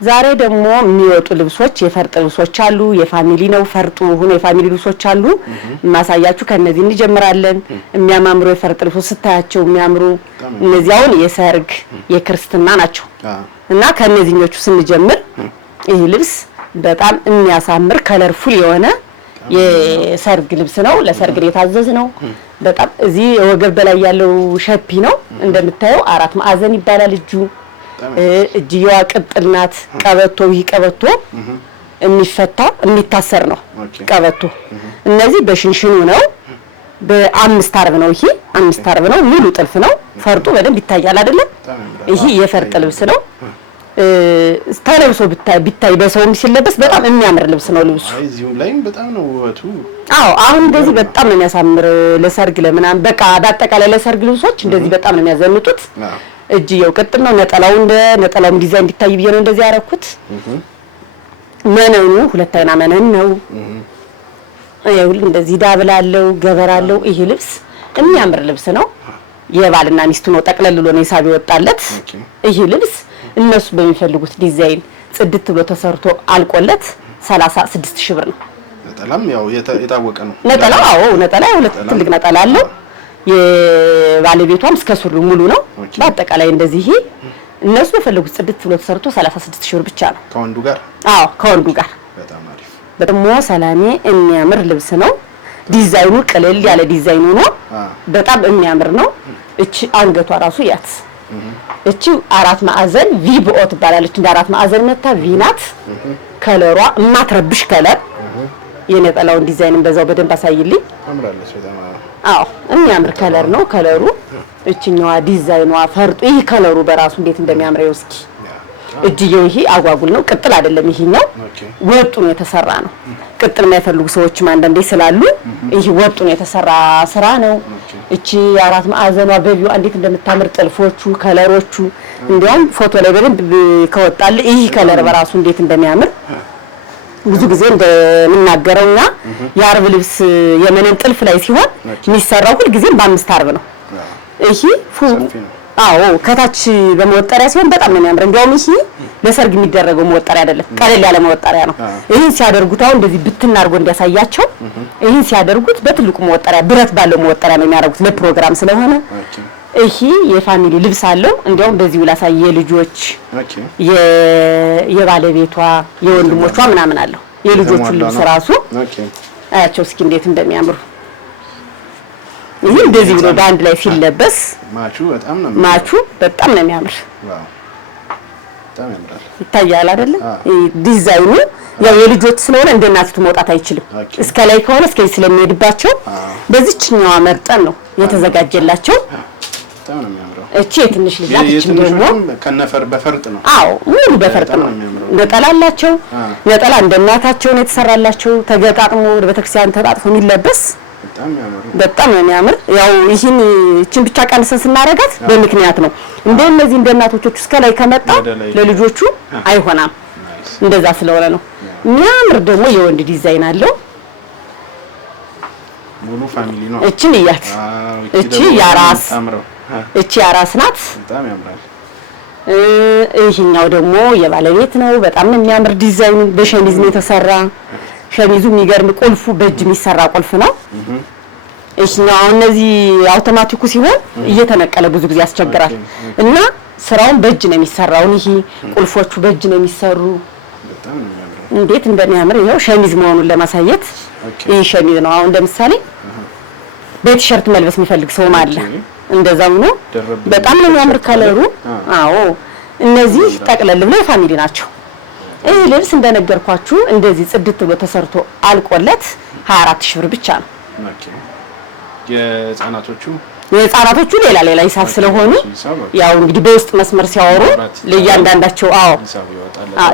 ዛሬ ደግሞ የሚወጡ ልብሶች የፈርጥ ልብሶች አሉ የፋሚሊ ነው ፈርጡ ሆኖ የፋሚሊ ልብሶች አሉ ማሳያችሁ ከነዚህ እንጀምራለን የሚያማምሩ የፈርጥ ልብሶች ስታያቸው የሚያምሩ እነዚያውን የሰርግ የክርስትና ናቸው እና ከነዚህኞቹ ስንጀምር ይሄ ልብስ በጣም የሚያሳምር ከለርፉል የሆነ የሰርግ ልብስ ነው ለሰርግ የታዘዝ ነው በጣም እዚህ ወገብ በላይ ያለው ሸፒ ነው እንደምታየው አራት ማዕዘን ይባላል እጅየዋ ቅጥልናት ቀበቶ ይቀበቶ የሚፈታ የሚታሰር ነው ቀበቶ እነዚህ በሽንሽኑ ነው በአምስት አርብ ነው ይሄ አምስት አርብ ነው ሙሉ ጥልፍ ነው ፈርጡ በደንብ ይታያል አይደል ይሄ የፈርጥ ልብስ ነው ተለብሶ ቢታይ በሰውም ሲለበስ በጣም የሚያምር ልብስ ነው ልብሱ አይዚው ላይም በጣም ነው ውበቱ አዎ አሁን እንደዚህ በጣም ነው የሚያሳምር ለሰርግ ለምናም በቃ አጠቃላይ ለሰርግ ልብሶች እንደዚህ በጣም ነው የሚያዘንጡት እጅየው ቅጥል ነው ነጠላው ዲዛይን እንዲታይ ብዬ ነው እንደዚህ ያረኩት መነኑ ሁለት አይና መነን ነው አይሁን እንደዚህ ዳብላለው ገበራለው ይሄ ልብስ የሚያምር ልብስ ነው የባልና ሚስቱ ነው ጠቅለልሎ ነው ሂሳብ ይወጣለት ይሄ ልብስ እነሱ በሚፈልጉት ዲዛይን ጽድት ብሎ ተሰርቶ አልቆለት 36000 ብር ነው ነጠላም ያው የታወቀ ነው ነጠላ ሁለት ትልቅ ነጠላ አለው የባለቤቷም እስከ ሱሪ ሙሉ ነው በአጠቃላይ እንደዚህ እነሱ በፈለጉት ጽድት ብሎ ተሰርቶ 36000 ብር ብቻ ነው ከወንዱ ጋር ከወንዱ ጋር በጣም አሪፍ በደሞ ሰላሜ የሚያምር ልብስ ነው ዲዛይኑ ቀለል ያለ ዲዛይኑ ነው በጣም የሚያምር ነው እቺ አንገቷ ራሱ ያት እቺ አራት ማዕዘን ቪ ቦት ባላለች እንደ አራት ማዕዘን መታ ቪ ናት ከለሯ ማትረብሽ ከለር የነጠላውን ዲዛይንን በዛው በደንብ አሳይልኝ አምራለች በጣም የሚያምር ከለር ነው ከለሩ እቺኛዋ ዲዛይኗ ፈርጡ ይሄ ከለሩ በራሱ እንዴት እንደሚያምር ይወስኪ እጅየው ይሄ አጓጉል ነው ቅጥል አይደለም ይሄኛው ወጡ ነው የተሰራ ነው ቅጥል የማይፈልጉ ሰዎች አንዳንዴ ስላሉ ይሄ ወጡ ነው የተሰራ ስራ ነው እቺ አራት ማዕዘኗ በቪው እንዴት እንደምታምር ጥልፎቹ ከለሮቹ እንዲያውም ፎቶ ላይ በደንብ ከወጣለ ይሄ ከለር በራሱ እንዴት እንደሚያምር ብዙ ጊዜ እንደምናገረውና የአርብ ልብስ የመነን ጥልፍ ላይ ሲሆን የሚሰራው ሁሉ ጊዜ በአምስት አርብ ነው ይሄ ከታች በመወጠሪያ ሲሆን በጣም ነው የሚያምር እንዲያውም ይሄ ለሰርግ የሚደረገው መወጠሪያ አይደለም ቀለል ያለ መወጠሪያ ነው ይሄን ሲያደርጉት አሁን እንደዚህ ብትናርጎ እንዲያሳያቸው ይሄን ሲያደርጉት በትልቁ መወጠሪያ ብረት ባለው መወጠሪያ ነው የሚያደርጉት ለፕሮግራም ስለሆነ ይሄ የፋሚሊ ልብስ አለው እንዲያውም በዚህ ላሳይ የልጆች የባለቤቷ የወንድሞቿ ምናምን አለው የልጆቹ ልብስ ራሱ አያቸው እስኪ እንዴት እንደሚያምሩ ይሄ እንደዚህ ብሎ ባንድ ላይ ሲለበስ ማቹ በጣም ነው የሚያምር በጣም ያምራል ይታያል አይደል ዲዛይኑ ያው የልጆች ስለሆነ እንደናቱ መውጣት አይችልም እስከ ላይ ከሆነ እስከ ስለሚሄድባቸው በዚህኛው መርጠን ነው የተዘጋጀላቸው በጣም ነው የሚያምረው እቺ ትንሽ ልጅ ናት ደግሞ ከነፈር በፈርጥ ነው ሙሉ በፈርጥ ነው ነጠላላቸው ነጠላ እንደናታቸው ነው የተሰራላቸው ተገጣጥሞ በተክርስቲያን ተጣጥፎ የሚለበስ በጣም ነው የሚያምር ያው ይሄን እቺን ብቻ ቀንሰን ስናረጋት በምክንያት ነው እንደነዚህ እንደናቶቹ እስከ ላይ ከመጣ ለልጆቹ አይሆናም እንደዛ ስለሆነ ነው የሚያምር ደግሞ የወንድ ዲዛይን አለው ሙሉ ፋሚሊ ነው እቺን ይያት እቺ ያራስ ናት በጣም ያምራል ይሄኛው ደግሞ የባለቤት ነው በጣም የሚያምር ዲዛይን በሸሚዝ ነው የተሰራ ሸሚዙ የሚገርም ቁልፉ በእጅ የሚሰራ ቁልፍ ነው እሺኛው እነዚህ አውቶማቲኩ ሲሆን እየተነቀለ ብዙ ጊዜ ያስቸግራል እና ስራውን በእጅ ነው የሚሰራው ይሄ ቁልፎቹ በእጅ ነው የሚሰሩ በጣም ነው የሚያምረው እንዴት እንደሚያምር ይሄው ሸሚዝ መሆኑን ለማሳየት ይሄ ሸሚዝ ነው አሁን ለምሳሌ በቲሸርት መልበስ የሚፈልግ ሰው ማለት እንደዛው ነው በጣም ነው የሚያምር ከለሩ እነዚህ ጠቅለል ብለው ፋሚሊ ናቸው ይሄ ልብስ እንደነገርኳችሁ እንደዚህ ጽድት ብሎ ተሰርቶ አልቆለት 24000 ብር ብቻ ነው የህፃናቶቹ ሌላ ሂሳብ ስለሆኑ ያው እንግዲህ በውስጥ መስመር ሲያወሩ ለእያንዳንዳቸው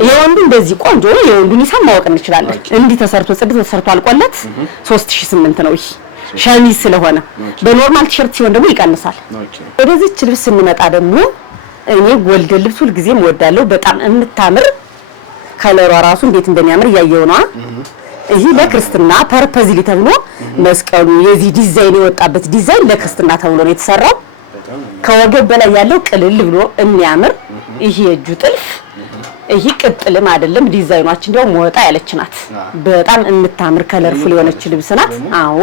የወንዱ እንደዚህ ቆንጆ የወንዱን ሂሳብ ማወቅ እንችላለን እንዲህ ተሰርቶ ጽድት ተሰርቶ አልቆለት 3008 ነው ይሄ ሸሚዝ ስለሆነ በኖርማል ቲሸርት ሲሆን ደግሞ ይቀንሳል ወደዚህ ልብስ እንመጣ ደግሞ እኔ ጎልደን ልብስ ሁሉ ጊዜ እወዳለሁ በጣም የምታምር ከለሯ ራሱ እንዴት እንደሚያምር ያየው ነው ይሄ ለክርስትና ፐርፐዝሊ ተብሎ መስቀሉ የዚህ ዲዛይን የወጣበት ዲዛይን ለክርስትና ተብሎ ነው የተሰራው ከወገብ በላይ ያለው ቅልል ብሎ የሚያምር ይሄ እጁ ጥልፍ ይሄ ቅጥልም አይደለም ዲዛይናችን እንደው ወጣ ያለች ናት በጣም የምታምር ከለርፉል የሆነች ልብስ ናት አዎ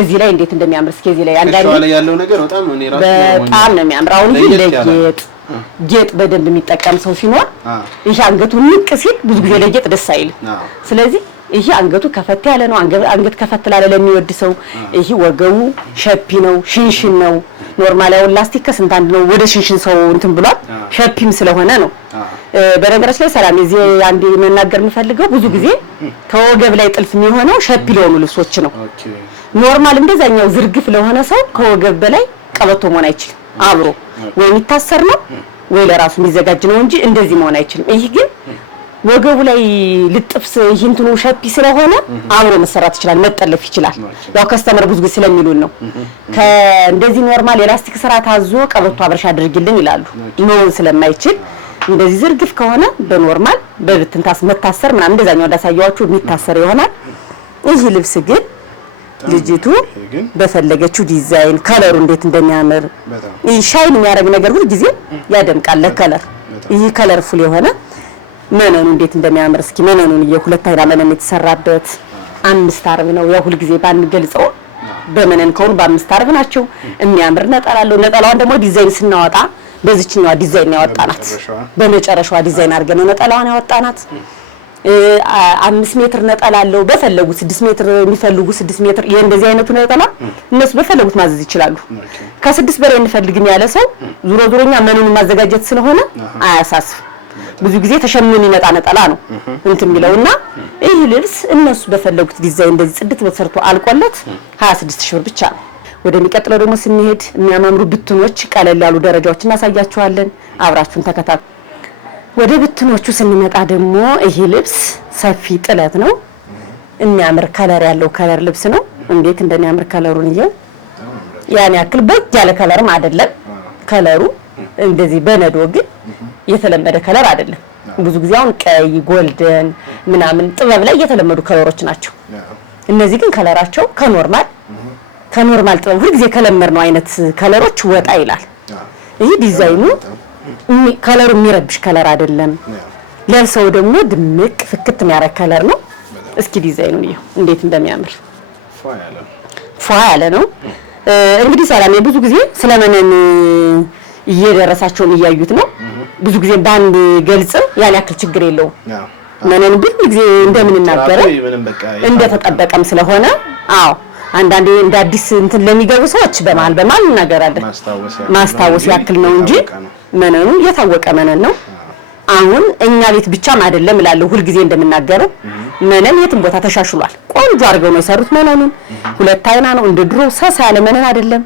እዚህ ላይ እንዴት እንደሚያምር እስኪ እዚህ ላይ አንዳንዴ ላይ ያለው ነገር በጣም ነው የሚያምር አሁን ይሄ ለጌጥ በደንብ የሚጠቀም ሰው ሲኖር ይሄ አንገቱ ንቅ ሲል ብዙ ጊዜ ለጌጥ ደስ አይል ስለዚህ ይሄ አንገቱ ከፈት ያለ ነው አንገት ከፈት ላለ ለሚወድ ሰው ይሄ ወገቡ ሸፒ ነው ሽንሽን ነው ኖርማል ያው ላስቲክ ከስንት አንድ ነው ወደ ሽንሽን ሰው እንትን ብሏል ሸፒም ስለሆነ ነው በነገራችን ላይ ሰላም እዚህ አንዴ መናገር የምፈልገው ብዙ ጊዜ ከወገብ ላይ ጥልፍ የሚሆነው ሸፒ ለሆኑ ልብሶች ነው ኖርማል እንደዛኛው ዝርግፍ ለሆነ ሰው ከወገብ በላይ ቀበቶ መሆን አይችልም አብሮ ወይ የሚታሰር ነው ወይ ለራሱ የሚዘጋጅ ነው እንጂ እንደዚህ መሆን አይችልም ይሄ ግን ወገቡ ላይ ልጥፍስ ይህንቱኑ ሸፒ ስለሆነ አብሮ መሰራት ይችላል መጠለፍ ይችላል ያው ከስተመር ብዙ ጊዜ ስለሚሉን ነው ከእንደዚህ ኖርማል የላስቲክ ስራ ታዞ ቀበቶ አብረሽ አድርጊልን ይላሉ ነው ስለማይችል እንደዚህ ዝርግፍ ከሆነ በኖርማል በብትንታስ መታሰር ምናምን እንደዛኛው እንዳሳያችሁ የሚታሰር ይሆናል ይህ ልብስ ግን ልጅቱ በፈለገችው ዲዛይን ከለሩ እንዴት እንደሚያምር ሻይን የሚያደርግ ነገር ሁሉ ጊዜ ያደምቃል ለከለር ይህ ከለርፉል የሆነ መነኑ እንዴት እንደሚያምር እስኪ መነኑን የሁለት አይና መነን የተሰራበት 5 አርብ ነው ያው ሁሉ ጊዜ ባንገልጸው በመነን ከሆነ በ5 አርብ ናቸው የሚያምር ነጠላለው ነጠላዋን ደግሞ ዲዛይን ስናወጣ በዚህኛው ዲዛይን ያወጣናት በመጨረሻው ዲዛይን አድርገን ነጠላዋን ያወጣናት 5 ሜትር ነጠላለው በፈለጉ 6 ሜትር የሚፈልጉ 6 ሜትር የእንደዚህ አይነቱ ነጠላ እነሱ በፈለጉት ማዘዝ ይችላሉ ከ6 በላይ እንፈልግም ያለ ሰው ዙሮ ዙሮኛ መነኑን ማዘጋጀት ስለሆነ አያሳስብ ብዙ ጊዜ ተሸምኖ የሚመጣ ነጠላ ነው እንትን የሚለውና ይሄ ልብስ እነሱ በፈለጉት ዲዛይን እንደዚህ ጽድት ተሰርቶ አልቆለት 26000 ብር ብቻ ነው ወደሚቀጥለው ደግሞ ስንሄድ የሚያማምሩ ብትኖች ቀለል ያሉ ደረጃዎች እናሳያችኋለን አብራችሁን ተከታተሉ ወደ ብትኖቹ ስንመጣ ደግሞ ይሄ ልብስ ሰፊ ጥለት ነው የሚያምር ከለር ያለው ከለር ልብስ ነው እንዴት እንደሚያምር ከለሩን ይየው ያን ያክል በጅ ያለ ከለርም አይደለም ከለሩ እንደዚህ በነዶ ግን የተለመደ ከለር አይደለም ብዙ ጊዜ አሁን ቀይ ጎልደን ምናምን ጥበብ ላይ የተለመዱ ከለሮች ናቸው እነዚህ ግን ከለራቸው ከኖርማል ጥበብ ሁሉ ጊዜ ከለመር ነው አይነት ከለሮች ወጣ ይላል ይሄ ዲዛይኑ ከለሩ የሚረብሽ ከለር አይደለም ለልሰው ደግሞ ድምቅ ፍክት የሚያረግ ከለር ነው እስኪ ዲዛይኑን ይሄው እንዴት እንደሚያምር ፏ ያለ ነው እንግዲህ ሰላም ብዙ ጊዜ ስለመነን እየደረሳቸውን እያዩት ነው ብዙ ጊዜ ባንድ ገልጽም ያን ያክል ችግር የለውም መነን ብዙ ጊዜ እንደምንናገረው እንደተጠበቀም ስለሆነ አዎ አንዳንዴ እንደ አዲስ እንትን ለሚገቡ ሰዎች በመሃል እናገራለን ማስታወስ ያክል ነው እንጂ መነኑ የታወቀ መነን ነው አሁን እኛ ቤት ብቻም አይደለም እላለሁ ሁሉ ጊዜ እንደምናገረው መነን የትም ቦታ ተሻሽሏል ቆንጆ አድርገው ነው የሰሩት መነኑን ሁለት አይና ነው እንደ ድሮ ሰሳ ያለ መነን አይደለም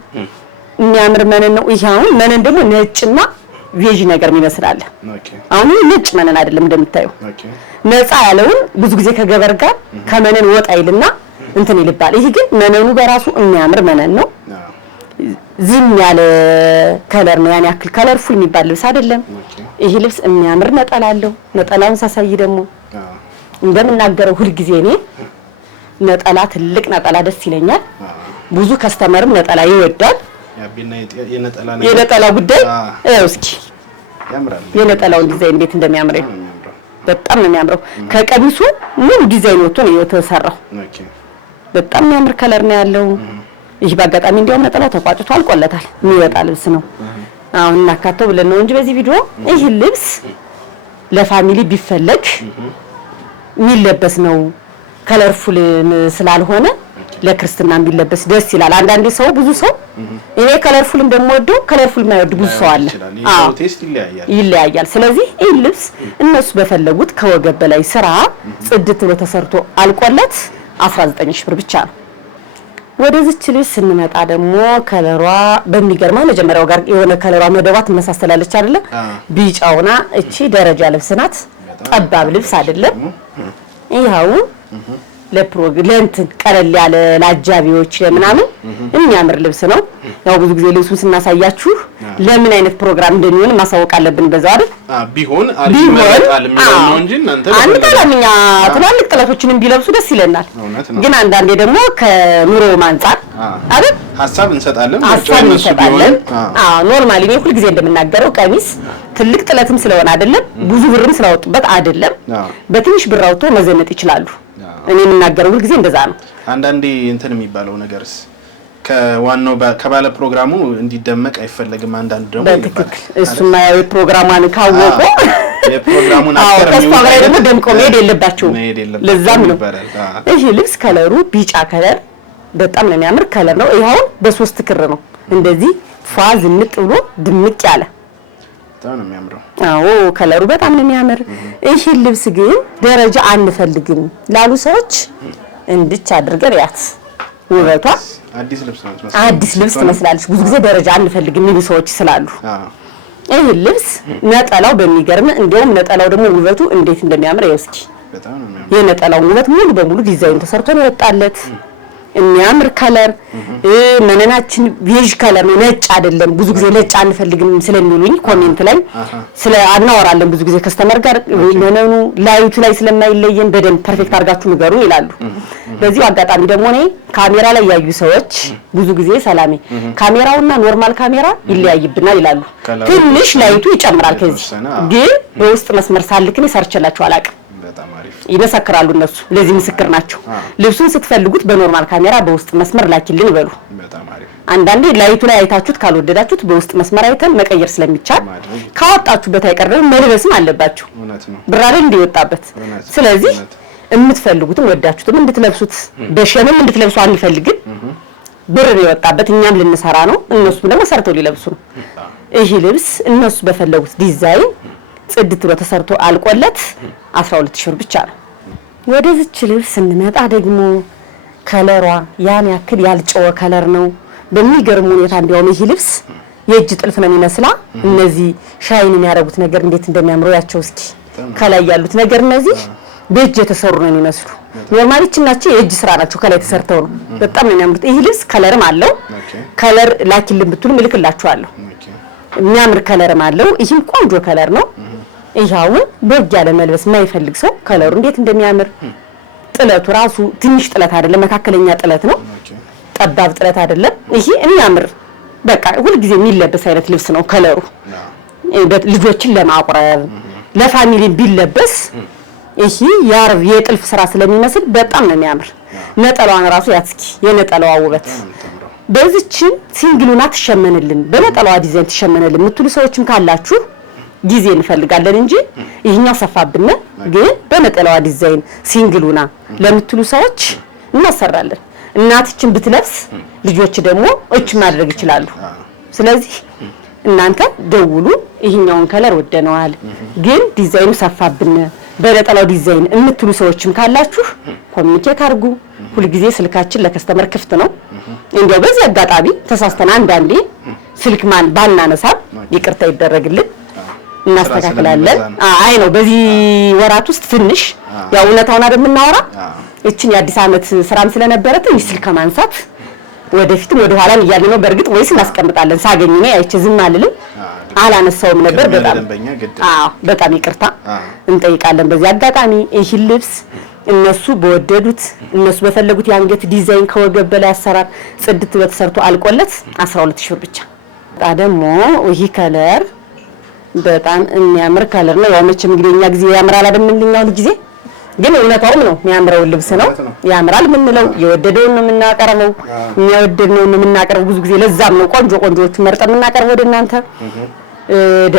የሚያምር መነን ነው ይሄ አሁን መነን ደግሞ ነጭና ቬጂ ነገር የሚመስላል አሁን ነጭ መነን አይደለም እንደምታየው ነፃ ያለውን ብዙ ጊዜ ከገበር ጋር ከመነን ወጣ ይልና እንትን ይልባል ይሄ ግን መነኑ በራሱ የሚያምር መነን ነው ዝም ያለ ከለር ነው ያን ያክል ከለርፉል የሚባል ልብስ አይደለም ይሄ ልብስ የሚያምር ነጠላ አለው ነጠላውን ሳሳይ ደግሞ እንደምናገረው ሁሉ ጊዜ እኔ ነጠላ ትልቅ ነጠላ ደስ ይለኛል ብዙ ከስተመርም ነጠላ ይወዳል የነጠላ ጉዳይ እስኪ ያምራል የነጠላውን ዲዛይን እንዴት እንደሚያምር በጣም ነው የሚያምረው ከቀሚሱ ሙሉ ዲዛይን ወጥቶ ነው የተሰራው በጣም የሚያምር ከለር ነው ያለው ይሄ በአጋጣሚ እንዲያውም ነጠላው ተቋጭቶ አልቆለታል የሚወጣ ልብስ ነው አሁን እናካተው ብለን ነው እንጂ በዚህ ቪዲዮ ይሄ ልብስ ለፋሚሊ ቢፈለግ የሚለበስ ነው ከለርፉል ስላልሆነ ለክርስትና ቢለበስ ደስ ይላል አንዳንዴ ሰው ብዙ ሰው እኔ ከለርፉል እንደምወደው ከለርፉል የማይወድ ብዙ ሰው አለ አዎ ይለያያል ስለዚህ ይሄ ልብስ እነሱ በፈለጉት ከወገብ በላይ ስራ ጽድት ብሎ ተሰርቶ አልቆለት 19000 ብር ብቻ ነው ወደዚች ልብስ ስንመጣ ደግሞ ከለሯ በሚገርመው መጀመሪያው ጋር የሆነ ከለሯ መደቧ ተመሳሰላለች አይደለ ቢጫውና እቺ ደረጃ ልብስ ናት ጠባብ ልብስ አይደለም ይሄው ለእንትን ቀለል ያለ ለአጃቢዎች ለምናምን የሚያምር ልብስ ነው። ያው ብዙ ጊዜ ልብሱን ስናሳያችሁ ለምን አይነት ፕሮግራም እንደሚሆን ማሳወቅ አለብን በዛው አይደል? ቢሆን ይመረጣል የሚለው ነው እንጂ እናንተ አንተላምኛ ትላልቅ ጥለቶችንም ቢለብሱ ደስ ይለናል። ግን አንዳንዴ ደግሞ ከኑሮ አንፃር አይደል ሐሳብ እንሰጣለን። ኖርማሊ ነው ሁሉ ጊዜ እንደምናገረው ቀሚስ ትልቅ ጥለትም ስለሆነ አይደለም ብዙ ብርም ስላወጡበት አይደለም በትንሽ ብር አውጥቶ መዘነጥ ይችላሉ። እኔ የምናገረው ሁሉ ጊዜ እንደዛ ነው። አንዳንዴ እንትን የሚባለው ነገርስ ከዋናው ከባለ ፕሮግራሙ እንዲደመቅ አይፈልግም። አንዳንድ ደግሞ በትክክል እሱማ ያው ፕሮግራሙን ካወቁ የፕሮግራሙን አከረም ተስፋ ደግሞ ደምቆ መሄድ የለባቸውም። ለዛም ነው ይሄ ልብስ ከለሩ ቢጫ ከለር በጣም ነው የሚያምር ከለር ነው። ይሄው በሶስት ክር ነው እንደዚህ ፋዝ ንጥ ብሎ ድምቅ ያለ በጣም ነው የሚያምረው። አዎ ከለሩ በጣም ነው የሚያምር። ይሄ ልብስ ግን ደረጃ አንፈልግም ላሉ ሰዎች እንድች አድርገን ያት ውበቷ አዲስ ልብስ ትመስላለች። ብዙ ጊዜ ደረጃ አንፈልግም የሚሉ ሰዎች ስላሉ ይሄ ልብስ ነጠላው በሚገርም እንደውም ነጠላው ደግሞ ውበቱ እንዴት እንደሚያምር እስኪ በጣም ነው የሚያምር። የነጠላው ውበት ሙሉ በሙሉ ዲዛይን ተሰርቶ ነው የወጣለት። የሚያምር ከለር መነናችን ቬጅ ከለር ነው፣ ነጭ አይደለም። ብዙ ጊዜ ነጭ አንፈልግም ስለሚሉኝ ኮሜንት ላይ ስለ አናወራለን ብዙ ጊዜ ከስተመር ጋር መነኑ ላይቱ ላይ ስለማይለየን በደንብ ፐርፌክት አድርጋችሁ ንገሩን ይላሉ። በዚህ አጋጣሚ ደግሞ እኔ ካሜራ ላይ ያዩ ሰዎች ብዙ ጊዜ ሰላሜ ካሜራውና ኖርማል ካሜራ ይለያይብናል ይላሉ። ትንሽ ላይቱ ይጨምራል። ከዚህ ግን በውስጥ መስመር ሳልክኔ ሰርችላችሁ አላውቅም። ይመሰክራሉ እነሱ ለዚህ ምስክር ናቸው። ልብሱን ስትፈልጉት በኖርማል ካሜራ በውስጥ መስመር ላኪልን ይበሉ። አንዳንዴ ላይቱ ላይ አይታችሁት ካልወደዳችሁት በውስጥ መስመር አይተን መቀየር ስለሚቻል ካወጣችሁበት አይቀርም መልበስም አለባችሁ። ብራሪ እንዲወጣበት። ስለዚህ የምትፈልጉትም ወዳችሁትም እንድትለብሱት በሸምም እንድትለብሱ አንፈልግም። ብር ነው የወጣበት እኛም ልንሰራ ነው፣ እነሱም ደግሞ ሰርተው ሊለብሱ ነው። ይሄ ልብስ እነሱ በፈለጉት ዲዛይን ጽድት ብሎ ተሰርቶ አልቆለት 12000 ብር ብቻ ነው። ወደዚች ልብስ ስንመጣ ደግሞ ከለሯ ያን ያክል ያልጨወ ከለር ነው። በሚገርም ሁኔታ እንዲያውም ይሄ ልብስ የእጅ ጥልፍ ነው የሚመስላ። እነዚህ ሻይን የሚያደርጉት ነገር እንዴት እንደሚያምሩ ያቸው እስኪ ከላይ ያሉት ነገር እነዚህ በእጅ የተሰሩ ነው የሚመስሉ። ኖርማሊ እቺናቸው የእጅ ስራ ናቸው፣ ከላይ ተሰርተው ነው። በጣም ነው የሚያምሩት። ይሄ ልብስ ከለርም አለው። ከለር ላኪልን ብትሉ እልክላችኋለሁ። የሚያምር ከለርም አለው። ይሄም ቆንጆ ከለር ነው። ይሄው በእጅ ያለ መልበስ የማይፈልግ ሰው ከለሩ እንዴት እንደሚያምር ጥለቱ ራሱ ትንሽ ጥለት አይደለም፣ መካከለኛ ጥለት ነው። ጠባብ ጥለት አይደለም። ይሄ የሚያምር በቃ ሁሉ ጊዜ የሚለበስ አይነት ልብስ ነው። ከለሩ ልጆችን ለማቁረብ ለፋሚሊ ቢለበስ ይሄ ያርብ የጥልፍ ስራ ስለሚመስል በጣም ነው የሚያምር። ነጠላዋን ራሱ ያትስኪ የነጠላዋ ውበት በዚህችን ሲንግሉና ትሸመንልን በነጠላዋ ዲዛይን ትሸመንልን የምትሉ ሰዎችም ካላችሁ ጊዜ እንፈልጋለን እንጂ ይሄኛው ሰፋብነ ግን በነጠላዋ ዲዛይን ሲንግሉና ለምትሉ ሰዎች እናሰራለን። እናትችን ብትለብስ ልጆች ደግሞ እች ማድረግ ይችላሉ። ስለዚህ እናንተ ደውሉ። ይሄኛውን ከለር ወደነዋል ግን ዲዛይኑ ሰፋብነ በነጠላው ዲዛይን የምትሉ ሰዎችም ካላችሁ ኮሚኒኬት አድርጉ። ሁሉ ጊዜ ስልካችን ለከስተመር ክፍት ነው። እንዴው በዚህ አጋጣሚ ተሳስተና አንዳንዴ ስልክ ማን ባናነሳ ይቅርታ ይደረግልን፣ እናስተካክላለን። አይ ነው በዚህ ወራት ውስጥ ትንሽ ያው እውነታውን አይደል የምናወራ እቺን የአዲስ አመት ስራም ስለነበረ ትንሽ ስልክ ማንሳት ወደፊትም ወደ ኋላም እያልን ነው። በእርግጥ ወይስ እናስቀምጣለን ሳገኝ ነው አይቼ ዝም አልልም አላነሳውም ነበር። በጣም ይቅርታ እንጠይቃለን። በዚህ አጋጣሚ ይህ ልብስ እነሱ በወደዱት እነሱ በፈለጉት የአንገት ዲዛይን ከወገብ በላይ አሰራር ጽድት በተሰርቶ አልቆለት 12000 ብር ብቻ። ደግሞ ይህ ከለር በጣም የሚያምር ከለር ነው። ያው መቼም እንግዲህ እኛ ጊዜ ያምራል አይደልኛው ጊዜ ግን እውነታውም ነው የሚያምረው ልብስ ነው። ያምራል የምንለው የወደደውን ነው የምናቀርበው፣ የሚወደደውን ነው የምናቀርበው ብዙ ጊዜ። ለዛም ነው ቆንጆ ቆንጆዎች መርጠን የምናቀርበው ወደ እናንተ።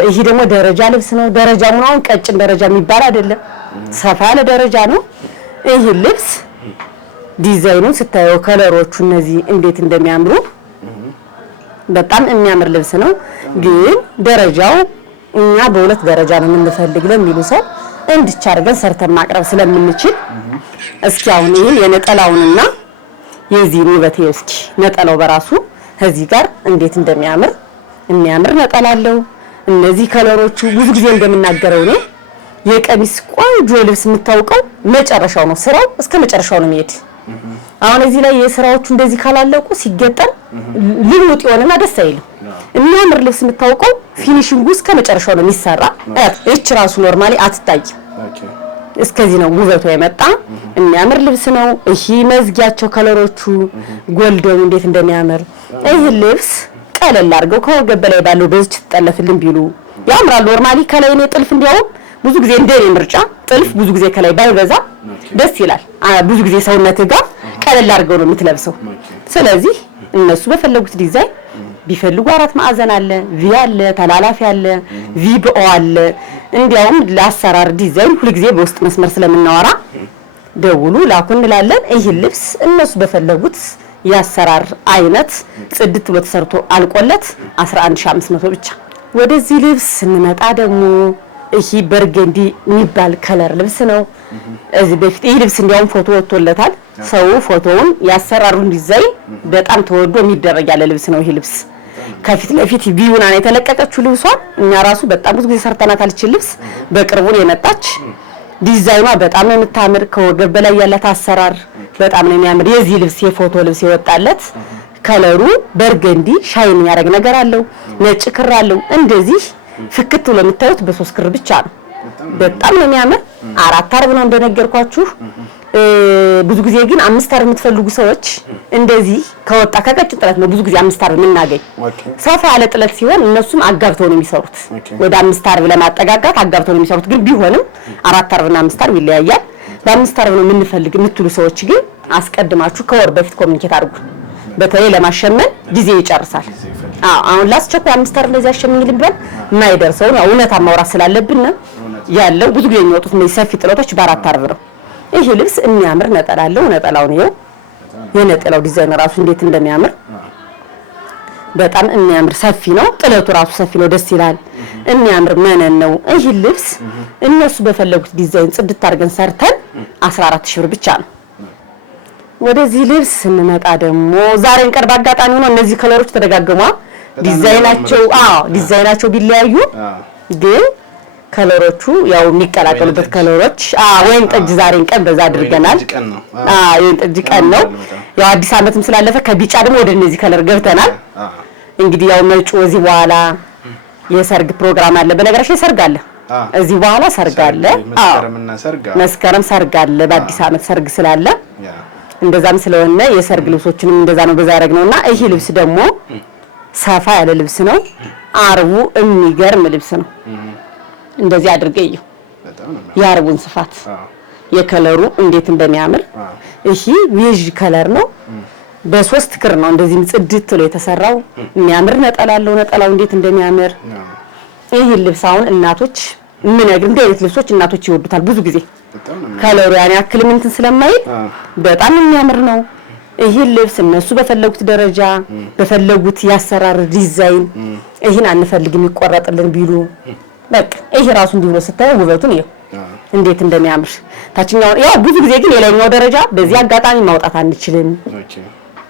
ይሄ ደግሞ ደረጃ ልብስ ነው። ደረጃ ምናምን ቀጭን ደረጃ የሚባል አይደለም፣ ሰፋ ያለ ደረጃ ነው። ይሄ ልብስ ዲዛይኑን ስታየው ከለሮቹ እነዚህ እንዴት እንደሚያምሩ በጣም የሚያምር ልብስ ነው። ግን ደረጃው እኛ በሁለት ደረጃ ነው የምንፈልግ ለሚሉ ሰው እንድቻ አድርገን ሰርተን ማቅረብ ስለምንችል እስኪ አሁን ይሄን የነጠላውንና የዚህን ውበት እስኪ ነጠላው በራሱ ከዚህ ጋር እንዴት እንደሚያምር የሚያምር ነጠላ አለው። እነዚህ ከለሮቹ ብዙ ጊዜ እንደምናገረው ነው የቀሚስ ቆንጆ ልብስ የምታውቀው መጨረሻው ነው። ስራው እስከ መጨረሻው ነው የሚሄድ። አሁን እዚህ ላይ የስራዎቹ እንደዚህ ካላለቁ ሲገጠም ልሙጥ ይሆንና ደስ አይልም። የሚያምር ልብስ የምታውቀው ፊኒሺንጉ እስከ መጨረሻው ነው የሚሰራ። እቺ ራሱ ኖርማሊ አትታይም። እስከዚህ ነው ውበቱ የመጣ የሚያምር ልብስ ነው። እሺ መዝጊያቸው ከለሮቹ ጎልደኑ እንዴት እንደሚያምር ይህ ልብስ ቀለል አድርገው ከወገብ በላይ ባለው በዚች ተጠለፍልን ቢሉ ያምራል። ኖርማሊ ከላይ ነው ጥልፍ እንዲያውም ብዙ ጊዜ እንደኔ ምርጫ ጥልፍ ብዙ ጊዜ ከላይ ባይበዛ ደስ ይላል። ብዙ ጊዜ ሰውነት ጋር ቀለል አድርገው ነው የምትለብሰው። ስለዚህ እነሱ በፈለጉት ዲዛይን ቢፈልጉ 4 ማዕዘን አለ፣ ቪ አለ፣ ተላላፊ አለ፣ ቪቦ አለ። እንዲያውም ለአሰራር ዲዛይን ሁሉ ጊዜ በውስጥ መስመር ስለምናወራ ደውሉ ላኩ እንላለን። ይህ ልብስ እነሱ በፈለጉት ያሰራር አይነት ጽድት ብሎ ተሰርቶ አልቆለት 11500 ብቻ። ወደዚህ ልብስ ስንመጣ ደግሞ ይሄ በርገንዲ የሚባል ከለር ልብስ ነው። እዚህ በፊት ይሄ ልብስ እንዲያውም ፎቶ ወጥቶለታል። ሰው ፎቶውን ያሰራሩን ዲዛይን በጣም ተወዶ የሚደረግ ያለ ልብስ ነው። ይሄ ልብስ ከፊት ለፊት ቪዩና ነው የተለቀቀችው ልብሷ። እኛ ራሱ በጣም ብዙ ጊዜ ሰርተናታል። እቺ ልብስ በቅርቡ ነው የመጣች። ዲዛይኗ በጣም ነው የምታምር። ከወገብ በላይ ያላት አሰራር በጣም ነው የሚያምር። የዚህ ልብስ የፎቶ ልብስ የወጣለት ከለሩ በርገንዲ ሻይን ያደርግ ነገር አለው። ነጭ ክር አለው። እንደዚህ ፍክት ብሎ የምታዩት በ3 ክር ብቻ ነው። በጣም ነው የሚያምር። 4 አርብ ነው እንደነገርኳችሁ። ብዙ ጊዜ ግን 5 አርብ የምትፈልጉ ሰዎች እንደዚህ ከወጣ ከቀጭን ጥለት ነው ብዙ ጊዜ 5 አርብ የምናገኝ። ሰፋ ያለ ጥለት ሲሆን እነሱም አጋብተው ነው የሚሰሩት። ወደ 5 አርብ ለማጠጋጋት አጋብተው ነው የሚሰሩት። ግን ቢሆንም 4 አርብና 5 አርብ ይለያያል። በ5 አርብ ነው የምንፈልግ የምትሉ ሰዎች ግን አስቀድማችሁ ከወር በፊት ኮሚኒኬት አድርጉ። በተለይ ለማሸመን ጊዜ ይጨርሳል። አሁን ላስቸኳይ 5 አርብ ለዚህ አሸመኝልኝ ብለን የማይደርሰው ነው እውነታ ማውራት ስላለብን ያለው ብዙ ጊዜ የሚወጡት እነዚህ ሰፊ ጥለቶች በ4 አርብ ነው። ይሄ ልብስ የሚያምር ነጠላ አለው። ነጠላው ነው የነጠላው ዲዛይን ራሱ እንዴት እንደሚያምር በጣም የሚያምር ሰፊ ነው። ጥለቱ ራሱ ሰፊ ነው፣ ደስ ይላል። የሚያምር መነን ነው። ይሄ ልብስ እነሱ በፈለጉት ዲዛይን ጽድት አድርገን ሰርተን 14000 ብር ብቻ ነው። ወደዚህ ልብስ ስንመጣ ደግሞ ዛሬን ቀርብ አጋጣሚ ሆኖ እነዚህ ከለሮች ተደጋግሟ ዲዛይናቸው ቢለያዩ ግን ከለሮቹ ያው የሚቀላቀሉበት ከለሮች ወይን ጠጅ ዛሬን ቀን በዛ አድርገናል። ወይን ጠጅ ቀን ነው። ያው አዲስ ዓመትም ስላለፈ ከቢጫ ደግሞ ወደ እነዚህ ከለር ገብተናል። እንግዲህ ያው መጪው እዚህ በኋላ የሰርግ ፕሮግራም አለ። በነገራችን ሰርግ አለ እዚህ በኋላ ሰርግ አለ። መስከረም ሰርግ አለ። በአዲስ ዓመት ሰርግ ስላለ እንደዛም ስለሆነ የሰርግ ልብሶችንም እንደዛ ነው በዛ ያደረግነውና ይሄ ልብስ ደግሞ ሰፋ ያለ ልብስ ነው። አርቡ የሚገርም ልብስ ነው። እንደዚህ አድርገው የአርቡን ስፋት የከለሩ እንዴት እንደሚያምር እሺ ቬጅ ከለር ነው። በ3 ክር ነው እንደዚህ ጽድት ብሎ የተሰራው። የሚያምር ነጠላ አለው። ነጠላው እንዴት እንደሚያምር ይሄ ልብስ አሁን እናቶች ምን ነገር እንደ አይነት ልብሶች እናቶች ይወዱታል ብዙ ጊዜ ከለሩ ያን ያክል እንትን ስለማይል በጣም የሚያምር ነው። ይሄ ልብስ እነሱ በፈለጉት ደረጃ በፈለጉት ያሰራር ዲዛይን ይሄን አንፈልግም ይቆረጥልን ቢሉ በቃ ይሄ ራሱ እንዲሁ ስታየው ውበቱን ይሄ እንዴት እንደሚያምር ታችኛው ያው ብዙ ጊዜ ግን የላይኛው ደረጃ በዚህ አጋጣሚ ማውጣት አንችልም።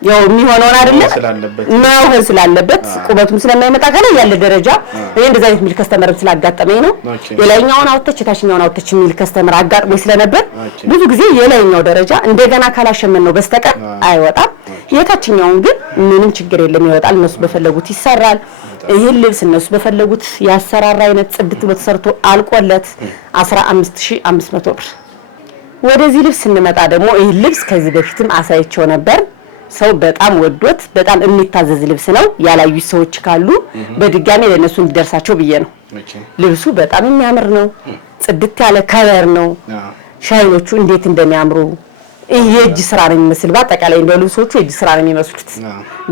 ያው የሚሆነውን አይደለም ማውህን ስላለበት ቁበቱም ስለማይመጣ ከላይ ያለ ደረጃ እኔ እንደዛ አይነት ሚል ከስተመርም ስላጋጠመኝ ነው የላይኛውን አውጥተሽ የታችኛውን አውጥተሽ ሚል ከስተመር አጋጥሞኝ ስለነበር ብዙ ጊዜ የላይኛው ደረጃ እንደገና ካላሸመን ነው በስተቀር አይወጣም። የታችኛውን ግን ምንም ችግር የለም ይወጣል። እነሱ በፈለጉት ይሰራል። ይሄን ልብስ እነሱ በፈለጉት ያሰራራ አይነት ጽድት ብሎ ተሰርቶ አልቆለት 15500 ብር። ወደዚህ ልብስ እንመጣ ደግሞ ይሄ ልብስ ከዚህ በፊትም አሳይቸው ነበር። ሰው በጣም ወዶት በጣም የሚታዘዝ ልብስ ነው። ያላዩ ሰዎች ካሉ በድጋሚ ለነሱ እንዲደርሳቸው ብዬ ነው። ልብሱ በጣም የሚያምር ነው። ጽድት ያለ ከለር ነው። ሻይኖቹ እንዴት እንደሚያምሩ የእጅ ስራ ነው የሚመስል። በአጠቃላይ እንደው ልብሶቹ የእጅ ስራ ነው የሚመስሉት።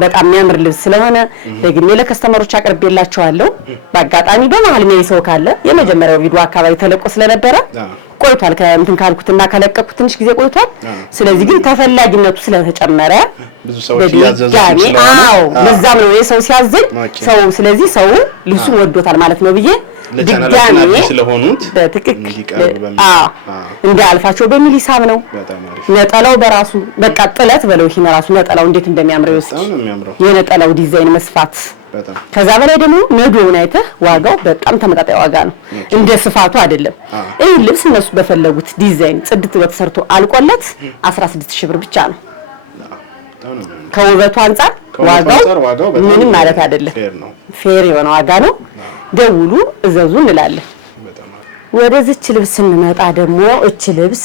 በጣም የሚያምር ልብስ ስለሆነ ደግሜ ለከስተመሮች አቅርቤላቸዋለሁ። በአጋጣሚ በመሀል ሜይ ሰው ካለ የመጀመሪያው ቪዲዮ አካባቢ ተለቆ ስለነበረ ቆይቷል። ከእንትን ካልኩትና ከለቀኩት ትንሽ ጊዜ ቆይቷል። ስለዚህ ግን ተፈላጊነቱ ስለተጨመረ ብዙ ሰዎች ያዘዙት ለዛም ነው የሰው ሲያዘኝ ሰው ስለዚህ ሰው ልብሱን ወዶታል ማለት ነው ብዬ ድጋሚ ስለሆኑት በትክክል እንደ አልፋቸው በሚል ሂሳብ ነው። ነጠላው በራሱ በቃ ጥለት በለው ይሄ ራሱ ነጠላው እንዴት እንደሚያምረው ይወስድ የነጠላው ዲዛይን መስፋት ከዛ በላይ ደግሞ ነዶውን አይተህ ዋጋው በጣም ተመጣጣኝ ዋጋ ነው እንደ ስፋቱ አይደለም ይሄ ልብስ እነሱ በፈለጉት ዲዛይን ጽድት ብሎ ተሰርቶ አልቆለት 16000 ብር ብቻ ነው ከውበቱ አንፃር ዋጋው ምንም ማለት አይደለም ፌር የሆነ ዋጋ ነው ደውሉ እዘዙ እንላለን ወደዚች ልብስ እንመጣ ደግሞ እቺ ልብስ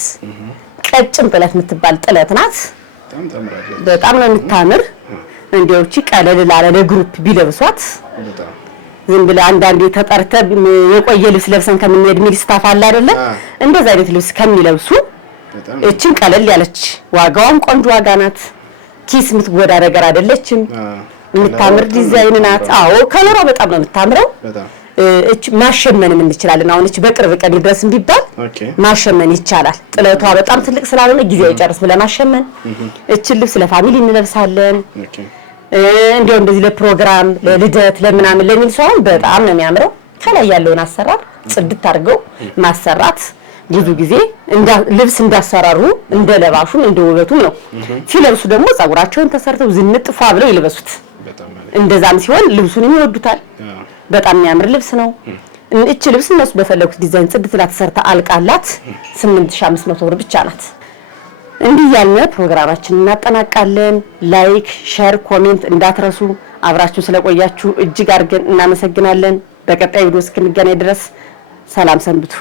ቀጭን ጥለት የምትባል ጥለት ናት በጣም ነው የምታምር እንዴው እቺ ቀለል ላለ ለግሩፕ ቢለብሷት ዝም ብለ አንዳንዴ ተጠርተ የቆየ ልብስ ለብሰን ከምንሄድ ሚል ስታፍ አለ አይደለ እንደዛ አይነት ልብስ ከሚለብሱ እቺን ቀለል ያለች ዋጋዋም ቆንጆ ዋጋ ናት ኪስ ምትጎዳ ነገር አይደለችም የምታምር ዲዛይን ናት አዎ ከለሯ በጣም ነው የምታምረው እቺ ማሸመንም እንችላለን አሁን እቺ በቅርብ ቀን ይድረስም ቢባል ማሸመን ይቻላል ጥለቷ በጣም ትልቅ ስላልሆነ ጊዜው ይጨርስ ብለ ማሸመን እቺ ልብስ ለፋሚሊ እንለብሳለን እንደው እንደዚህ ለፕሮግራም ለልደት ለምናምን ለሚል ሰው በጣም ነው የሚያምረው ከላይ ያለውን አሰራር ጽድት አድርገው ማሰራት ብዙ ጊዜ ልብስ እንዳሰራሩ እንደለባሹም እንደውበቱም ነው ሲለብሱ ደግሞ ጸጉራቸውን ተሰርተው ዝንጥፋ ብለው ይልበሱት እንደዛም ሲሆን ልብሱን ይወዱታል በጣም የሚያምር ልብስ ነው እቺ ልብስ እነሱ በፈለጉት ዲዛይን ጽድት ብላ ተሰርታ አልቃላት 8500 ብር ብቻ ናት እንዲህ ያለ ፕሮግራማችንን እናጠናቃለን ላይክ ሼር ኮሜንት እንዳትረሱ አብራችሁ ስለቆያችሁ እጅግ አድርገን እናመሰግናለን በቀጣይ ቪዲዮ እስክንገናኝ ድረስ ሰላም ሰንብቱ